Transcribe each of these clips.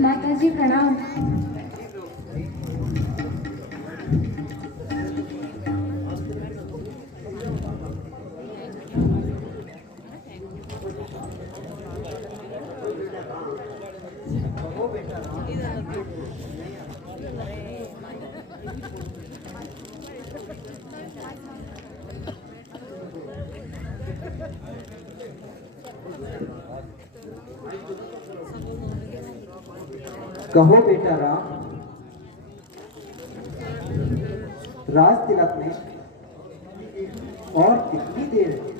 माताजी प्रणाम। कहो बेटा राम, राज तिलक में और कितनी देर है?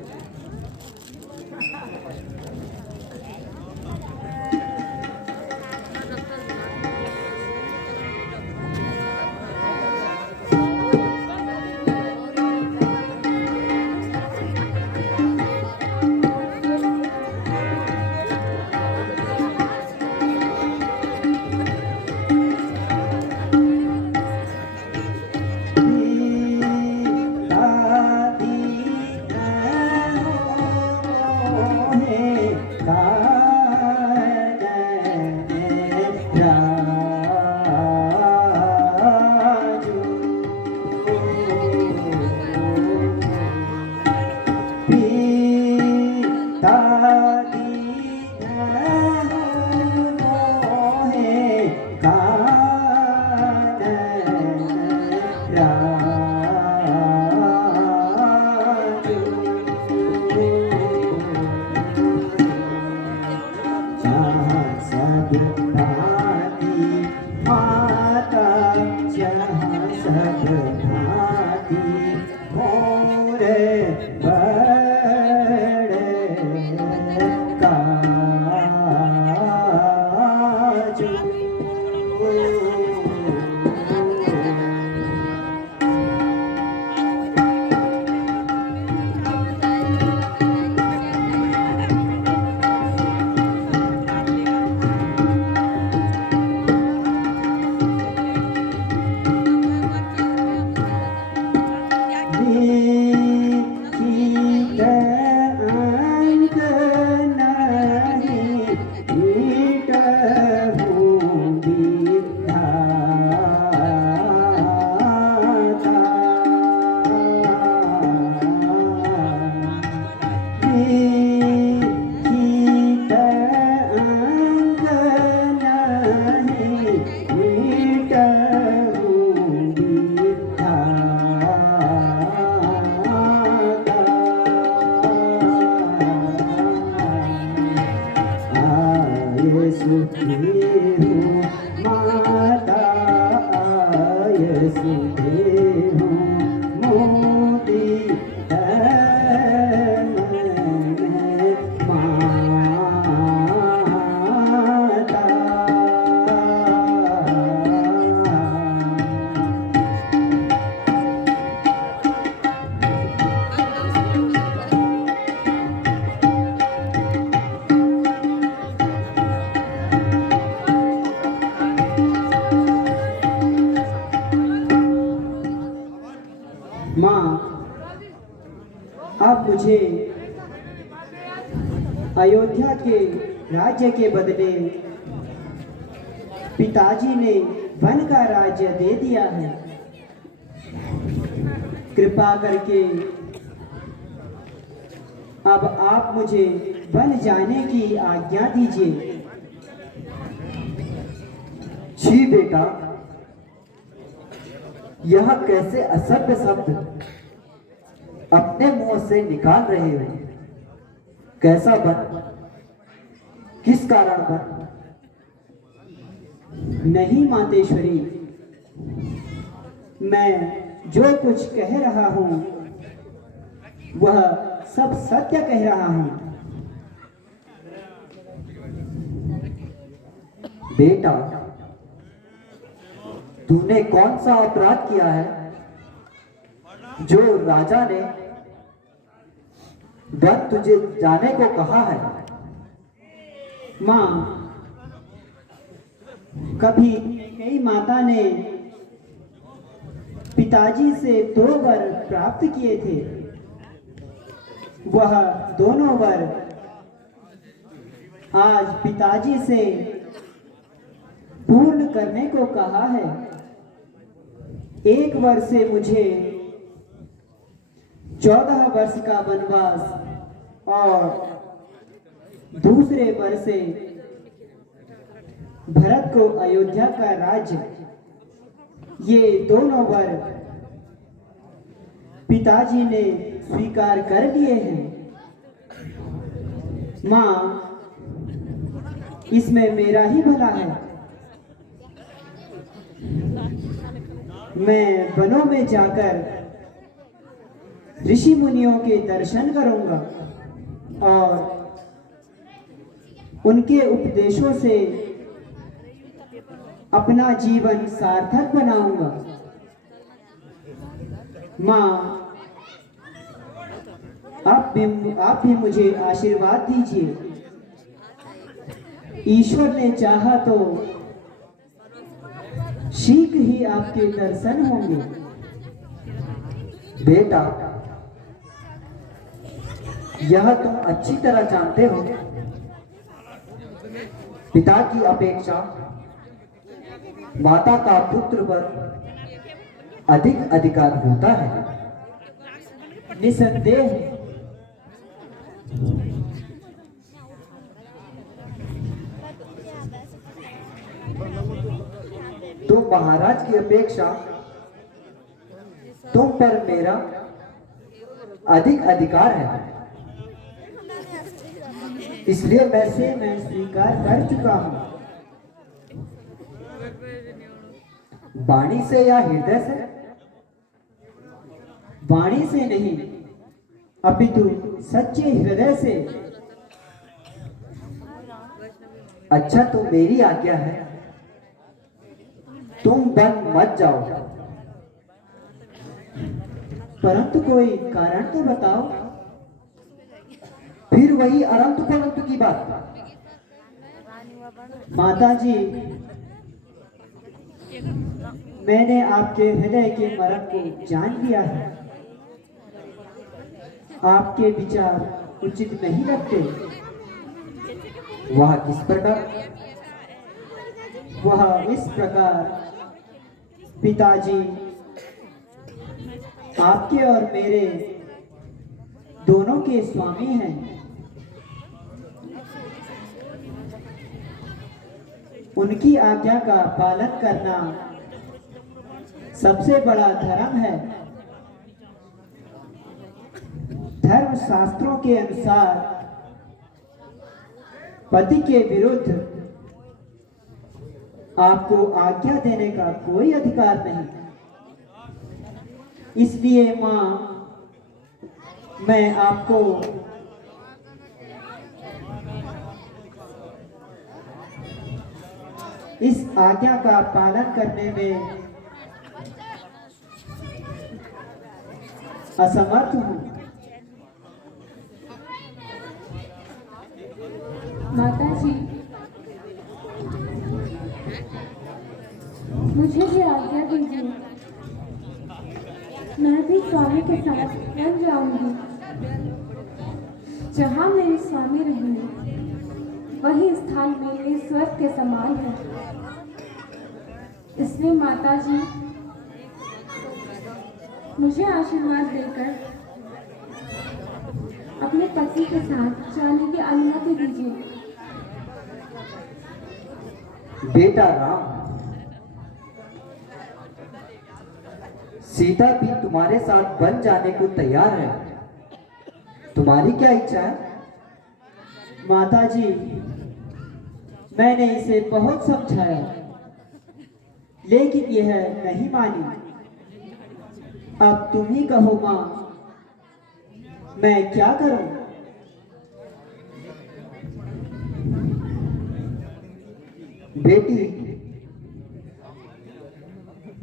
अब मुझे अयोध्या के राज्य के बदले पिताजी ने वन का राज्य दे दिया है। कृपा करके अब आप मुझे वन जाने की आज्ञा दीजिए। छी बेटा, यह कैसे असभ्य शब्द अपने मुंह से निकाल रहे हो? कैसा वन? किस कारण वन? नहीं मातेश्वरी, मैं जो कुछ कह रहा हूँ वह सब सत्य कह रहा हूँ। बेटा, तूने कौन सा अपराध किया है जो राजा ने वन तुझे जाने को कहा है? माँ, कभी कई माता ने पिताजी से 2 वर प्राप्त किए थे। वह दोनों वर आज पिताजी से पूर्ण करने को कहा है। एक वर्ष से मुझे 14 वर्ष का वनवास और दूसरे वर्ष से भरत को अयोध्या का राज्य, ये दोनों वर पिताजी ने स्वीकार कर लिए हैं। माँ, इसमें मेरा ही भला है। मैं वनों में जाकर ऋषि मुनियों के दर्शन करूंगा और उनके उपदेशों से अपना जीवन सार्थक बनाऊंगा। माँ, आप भी मुझे आशीर्वाद दीजिए। ईश्वर ने चाहा तो शीघ्र ही आपके दर्शन होंगे। बेटा, यह तुम अच्छी तरह जानते हो, पिता की अपेक्षा माता का पुत्र पर अधिक अधिकार होता है। निसंदेह। तो महाराज की अपेक्षा तुम पर मेरा अधिक अधिकार है, इसलिए मैं स्वीकार कर चुका हूं। वाणी से या हृदय से? वाणी से नहीं, अपितु सच्चे हृदय से। अच्छा, तो मेरी आज्ञा है, तुम वन मत जाओ। परंतु कोई कारण तो बताओ। फिर वही अनंत परंतु की बात। माताजी, मैंने आपके हृदय के मर्म को जान लिया है। आपके विचार उचित नहीं लगते। वह किस प्रकार? वह इस प्रकार, पिताजी आपके और मेरे दोनों के स्वामी हैं। उनकी आज्ञा का पालन करना सबसे बड़ा धर्म है। धर्म शास्त्रों के अनुसार पति के विरुद्ध आपको आज्ञा देने का कोई अधिकार नहीं। इसलिए मां, मैं आपको इस आज्ञा का पालन करने में असमर्थ हूं। माताजी, मुझे भी आज्ञा दीजिए। मैं भी स्वामी के साथ बन जाऊंगी। जहाँ मेरे स्वामी रहेंगे, वही स्थान मेरे स्वर्ग के समान है। इसलिए माताजी, मुझे आशीर्वाद देकर अपने पति के साथ जाने की अनुमति दीजिए। बेटा राम, सीता भी तुम्हारे साथ बन जाने को तैयार है। तुम्हारी क्या इच्छा है? माताजी, मैंने इसे बहुत समझाया, लेकिन यह नहीं मानी। अब तुम ही कहो मां, मैं क्या करूं? बेटी,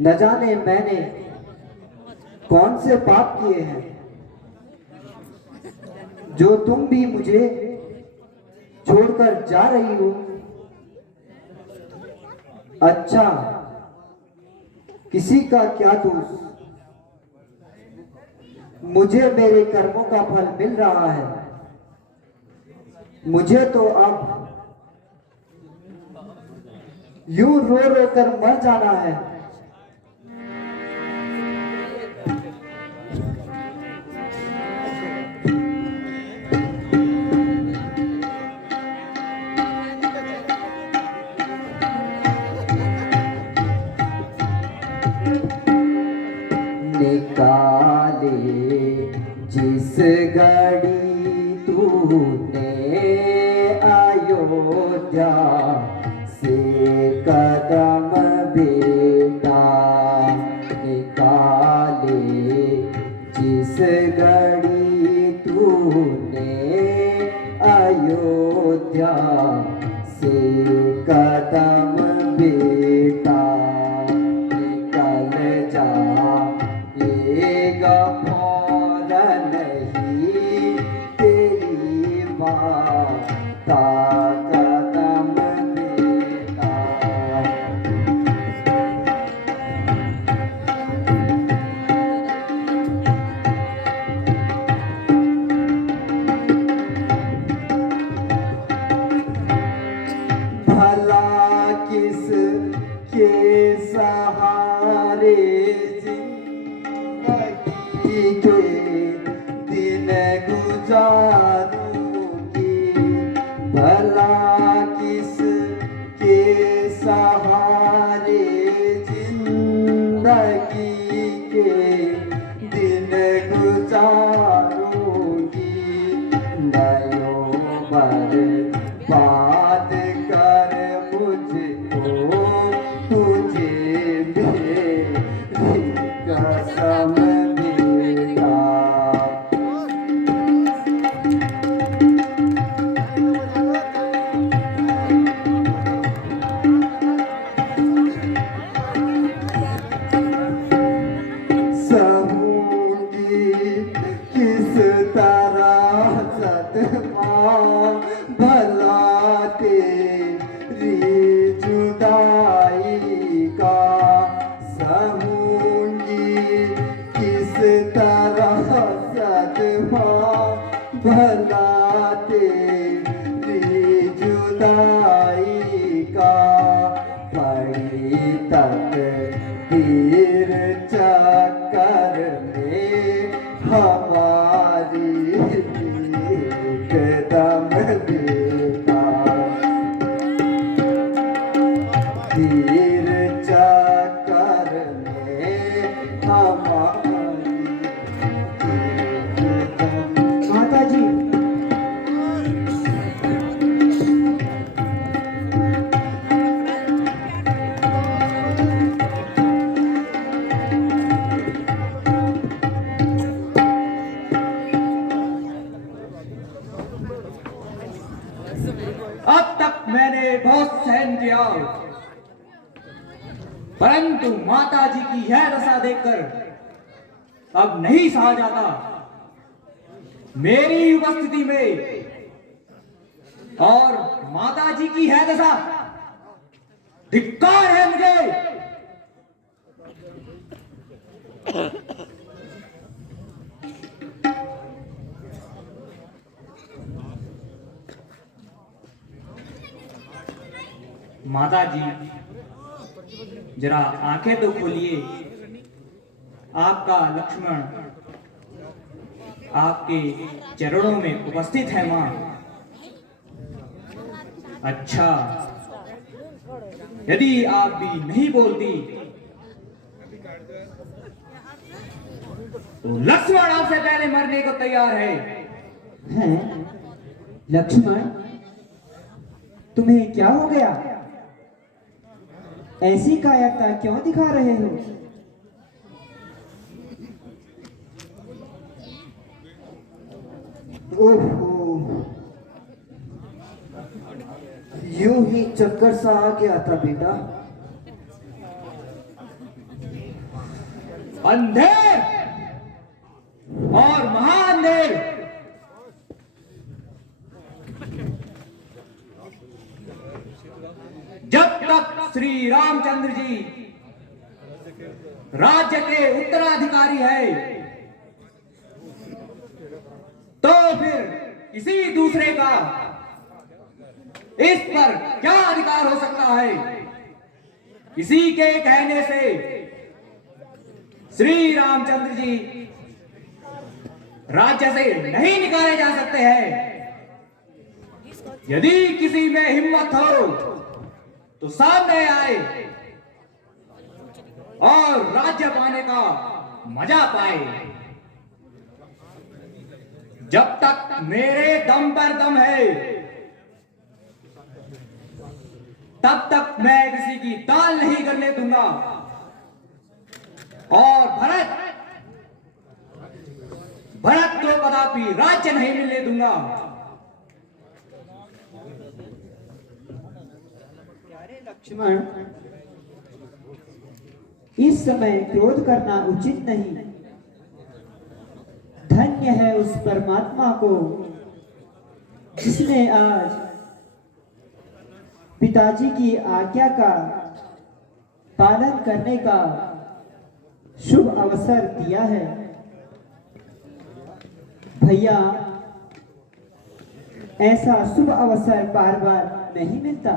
न जाने मैंने कौन से पाप किए हैं जो तुम भी मुझे छोड़कर जा रही हो। अच्छा, किसी का क्या दोष? मुझे मेरे कर्मों का फल मिल रहा है। मुझे तो अब यूं रो रो कर मर जाना है। निकाले जिस घड़ी तूने अयोध्या से कदम बेटा, निकाले जिस घड़ी तूने अयोध्या से कदम बेटा, निकल जा लेगा फौरन ही तेरी माता कदम बेटा। भला किस के सहारे जिंदगी के दिन गुजारूंगी, भला किस के सहारे जिंदगी के दिन गुजारूंगी। नयों पर बात कर मुझको तुझे मेरी कसम बेटा। सहूंगी किस तरह सदमा भला तेरी जुदाई का, सहूंगी किस तरह सदमा भला तेरी जुदाई का। पड़ी तकदीर चक्कर में हमारी कदम बेटा, तीर चक्कर में हमारी माता जी, अब तक मैंने बहुत सहन किया, परंतु माता जी की यह दशा देखकर अब नहीं सहा जाता। मेरी उपस्थिति में और माता जी की यह दशा, धिक्कार है मुझे। माता जी जरा आंखें तो खोलिए, आपका लक्ष्मण आपके चरणों में उपस्थित है मां। अच्छा, यदि आप भी नहीं बोलती तो लक्ष्मण आपसे पहले मरने को तैयार है। हैं लक्ष्मण, तुम्हें क्या हो गया? ऐसी कायरता क्यों दिखा रहे हो? ओहो, यूं ही चक्कर सा आ गया था बेटा। अंधेर और महाअंधेर, जब तक श्री रामचंद्र जी राज्य के उत्तराधिकारी है, तो फिर किसी दूसरे का इस पर क्या अधिकार हो सकता है? किसी के कहने से श्री रामचंद्र जी राज्य से नहीं निकाले जा सकते हैं। यदि किसी में हिम्मत हो तो सामने आए और राज्य पाने का मजा पाए। जब तक मेरे दम पर दम है तब तक मैं किसी की दाल नहीं करने दूंगा। और भरत को कदापि राज्य नहीं मिलने दूंगा। लक्ष्मण, इस समय क्रोध करना उचित नहीं। धन्य है उस परमात्मा को जिसने आज पिताजी की आज्ञा का पालन करने का शुभ अवसर दिया है। भैया, ऐसा शुभ अवसर बार बार नहीं मिलता।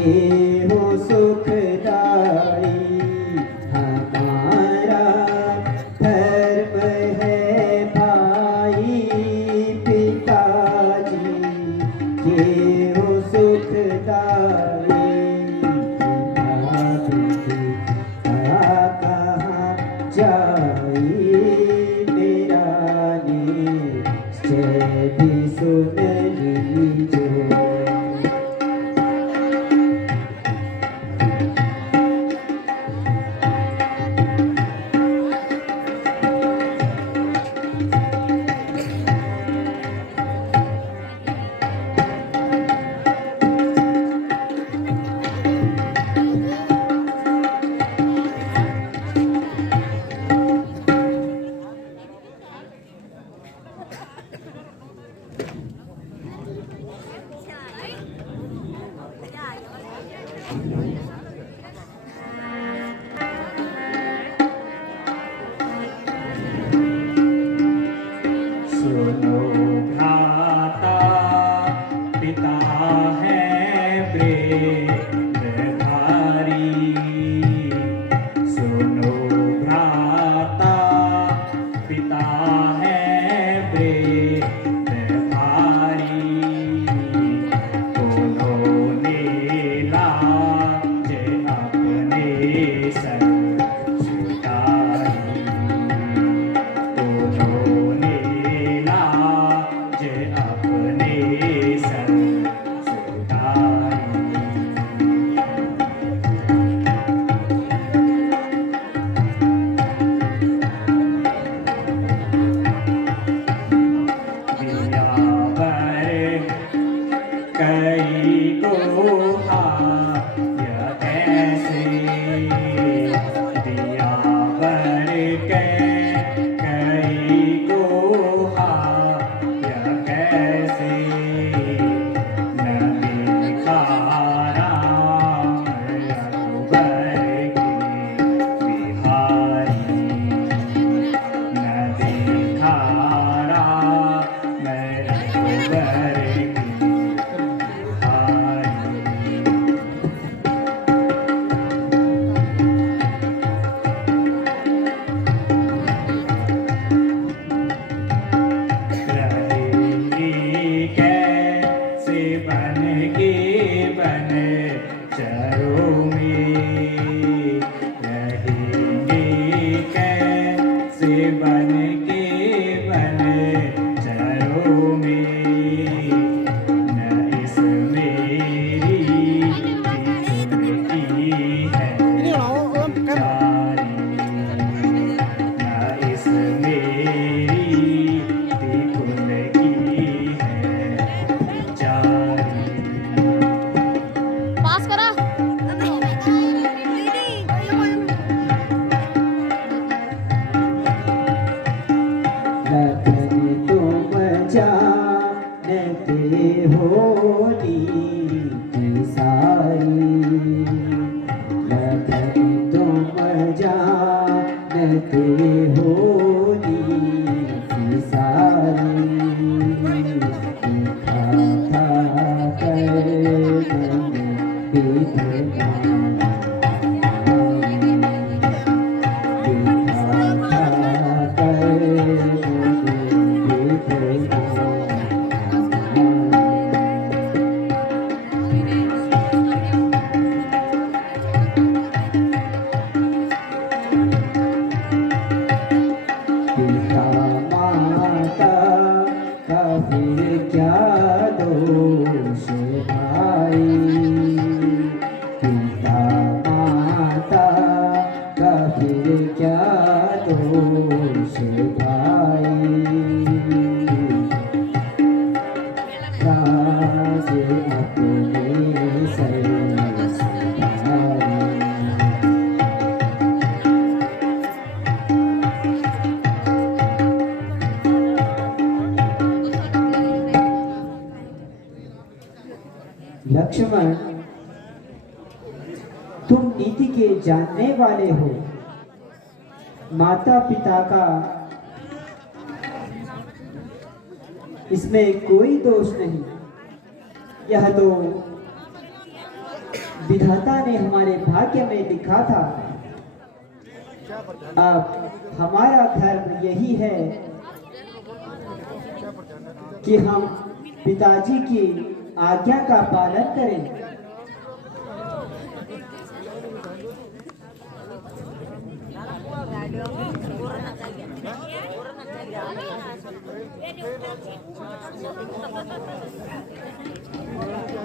ये हो सुखदाई हमारा धर्म है भाई पिताजी, ये हो सुखदाई कहाँ जाई मेरा निश्चय भी सुन लीजो। सुनो भ्राता, पिता है वेदधारी। सुनो भ्राता, पिता है वेदधारी। उन्होंने लाज अपने सर झुकाई। उन्होंने लाज अपने सर झुकाई। दिया बर कई को हाय कैसे, दिया बर कई को हाय कैसे। न देखा राम रघुबर के बिहारी, न देखा राम रघुबर के बिहारी। रहेंगे कैसे बन के बन चरों में, रहेंगे कैसे बन के बन चरों में। न इस मेरी की है जारी, न इस मेरी कुल की है जारी। पास करा लखन तुम जानते हो नीति सारी, लखन तुम जानते हो नीति सारी। लिखा था कर्म में विधना, पिता माता का फिर क्या दोष भाई, पिता माता का फिर क्या दोष भाई। राज अपने सर संभाली। लक्ष्मण, तुम नीति के जानने वाले हो। माता पिता का इसमें कोई दोष नहीं। यह तो विधाता ने हमारे भाग्य में लिखा था। अब हमारा धर्म यही है कि हम पिताजी की आज्ञा का पालन करें।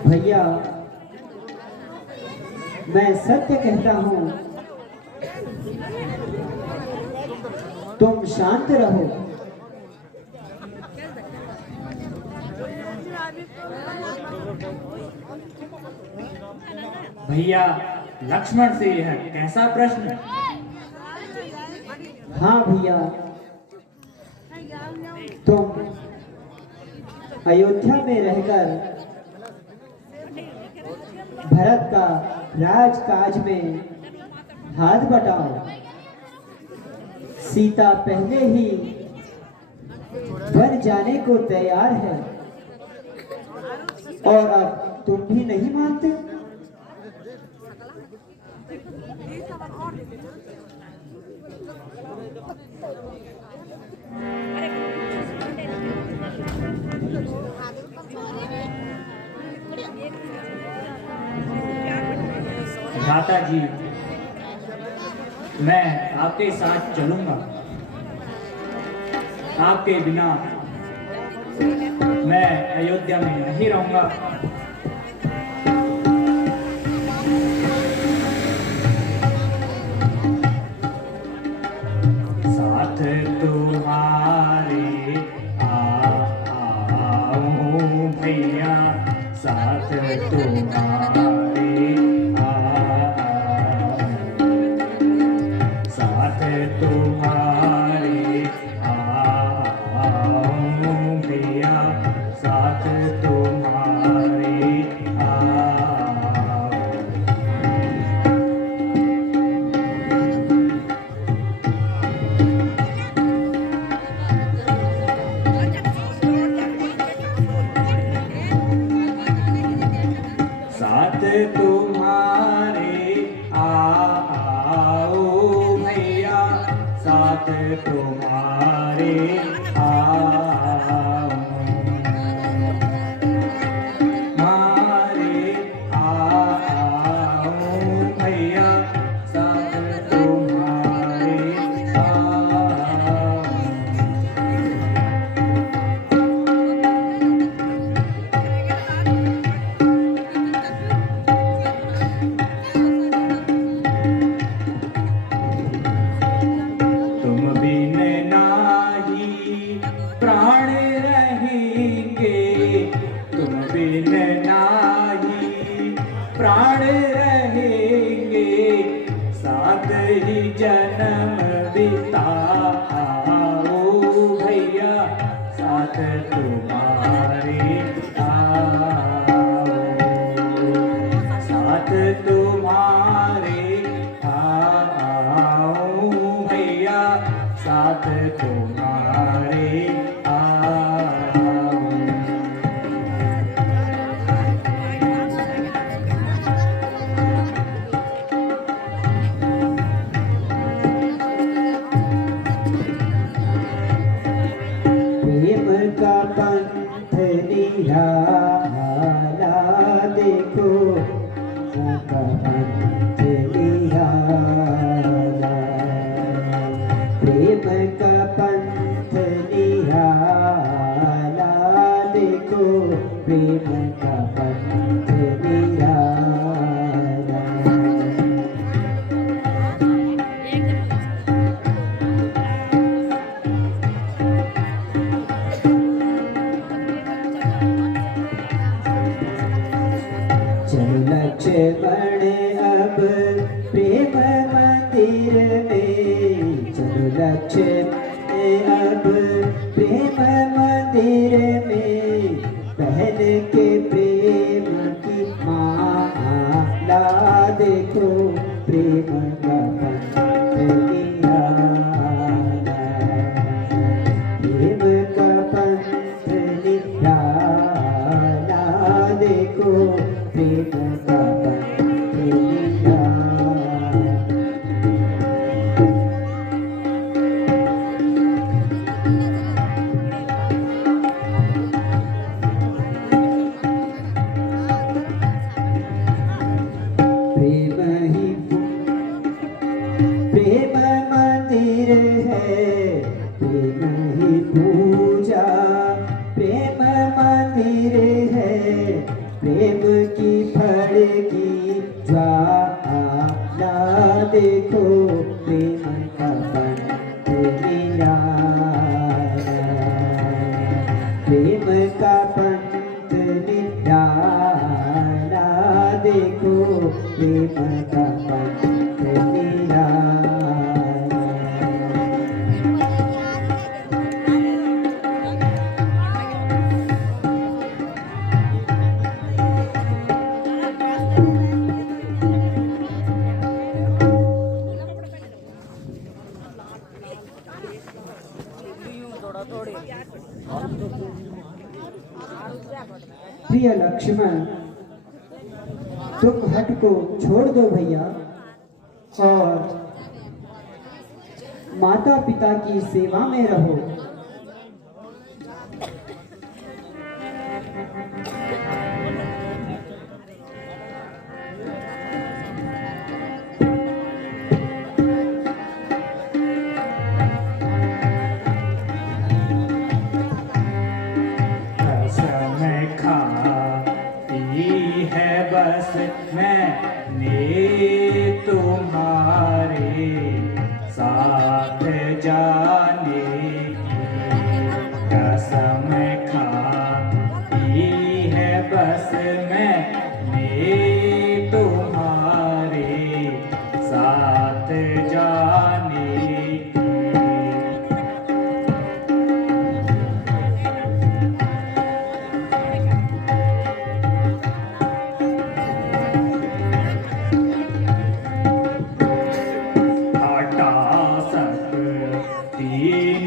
भैया, मैं सत्य कहता हूँ, तुम शांत रहो। भैया, लक्ष्मण से यह कैसा प्रश्न? हाँ भैया, तुम अयोध्या में रहकर भरत का राजकाज में हाथ बटाओ। सीता पहले ही वन जाने को तैयार है और अब तुम भी नहीं मानते। माता जी, मैं आपके साथ चलूंगा। आपके बिना मैं अयोध्या में नहीं रहूंगा। साथ तुम्हारे आऊं भैया, साथ तुम्हारे तुम्हारे आऊं भैया, साथ तुम्हारे साथ तुम्हारे आओ भैया, साथ तुम्हारे आओ मारे आओ भैया, साथ तुम्हारे आओ। तुम बिन नाही प्राण रहेंगे, तुम बिन नाही प्राण रहेंगे, साथ ही जन्म बिताओ भैया, साथ तुम्हारे आओ, साथ तुम्हारे आओ भैया, साथ तुम्हारे आओ। प्रेम का पंथ निराला देखो, प्रेम का पंथ निराला, प्रेम का पंथ निराला देखो, प्रेम का पंथ निराला। चलो लक्ष्मण अब प्रेम मंदिर में, चलो लक्ष्मण अब प्रेम मंदिर में, बहन के प्रेम की माला देखो, प्रेम का पंथ निराला, प्रेम का पंथ निराला देखो, प्रेम का पंथ लीला। प्रेम ही प्रेम मंदिर है, प्रेम ही पूजा, प्रेम मंदिर है, प्रेम की फड़की ज्वाला देखो, प्रेम का पंथ निराला, प्रेम का पंथ निराला देखो, प्रेम का पंथ निराला। प्रिय लक्ष्मण, तुम हट को छोड़ दो भैया और माता पिता की सेवा में रहो। बस मैंने तुम्हारे साथ जाने की कसम खाई है, बस मैंने तुम्हारे साथ जाने की।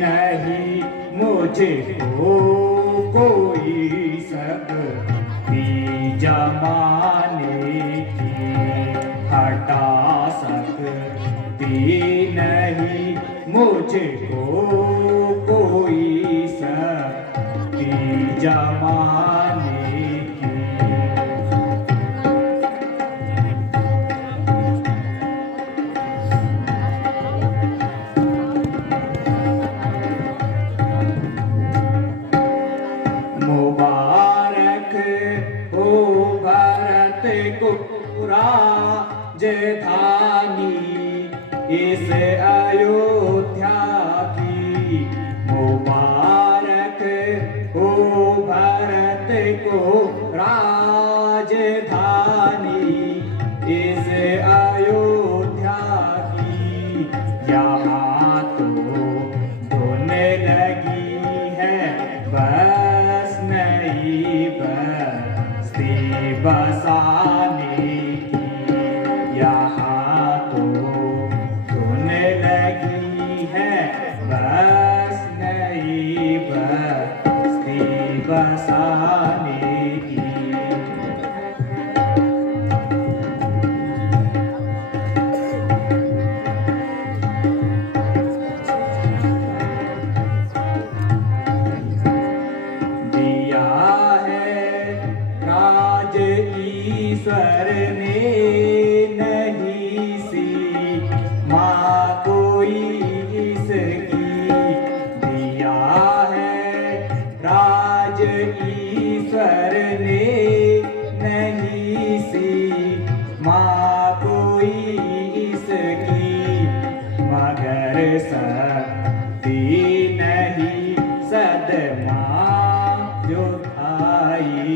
नहीं मुझको कोई सकती जमाने की, हटा सकती नहीं मुझको कोई सकती जमाने की। मुबारक हो भरत को राजधानी इस अयोध्या की, मुबारक हो भरत को राजधानी इस अयोध्या की। यहाँ तो धुन लगी है बस नहीं बस्ती बसाने की, यहाँ तो धुन लगी है बस नहीं बस्ती बसाने की। ईश्वर ने नहीं सी माँ कोई इसकी, दिया है राज ईश्वर ने नहीं सी माँ कोई इसकी, मगर सकती नहीं सदमा जो आई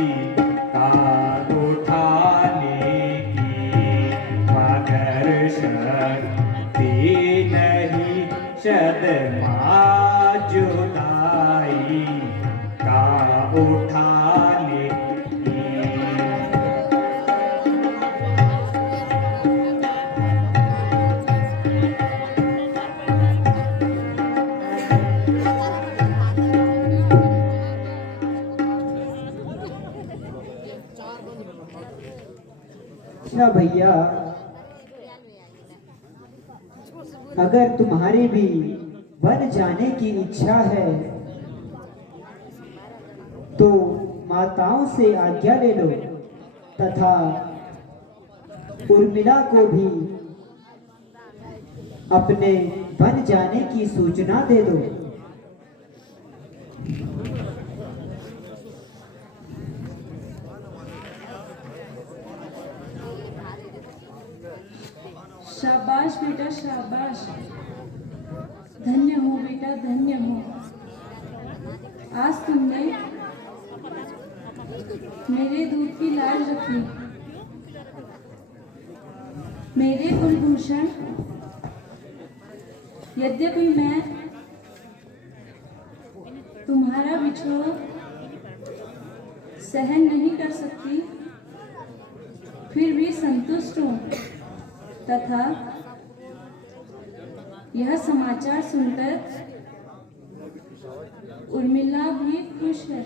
नहीं शदमा जुदाई का उठाने की। अच्छा भैया, अगर तुम्हारी भी वन जाने की इच्छा है तो माताओं से आज्ञा ले लो तथा उर्मिला को भी अपने वन जाने की सूचना दे दो। शाबाश बेटा शाबाश, धन्य हो बेटा धन्य हो। आज तुमने मेरे दूध की लाज रखी। मेरे कुलभूषण, यद्यपि मैं तुम्हारा बिछोड़ सहन नहीं कर सकती, फिर भी संतुष्ट हूँ तथा यह समाचार सुनकर उर्मिला भी खुश है।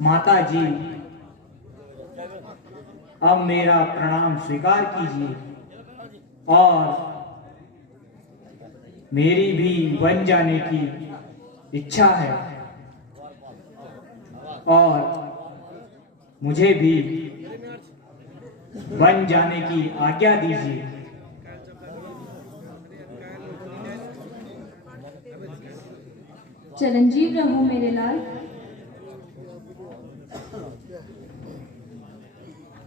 माता जी, अब मेरा प्रणाम स्वीकार कीजिए और मेरी भी वन जाने की इच्छा है और मुझे भी बन जाने की आज्ञा दीजिए। चिरंजीव रहो मेरे लाल।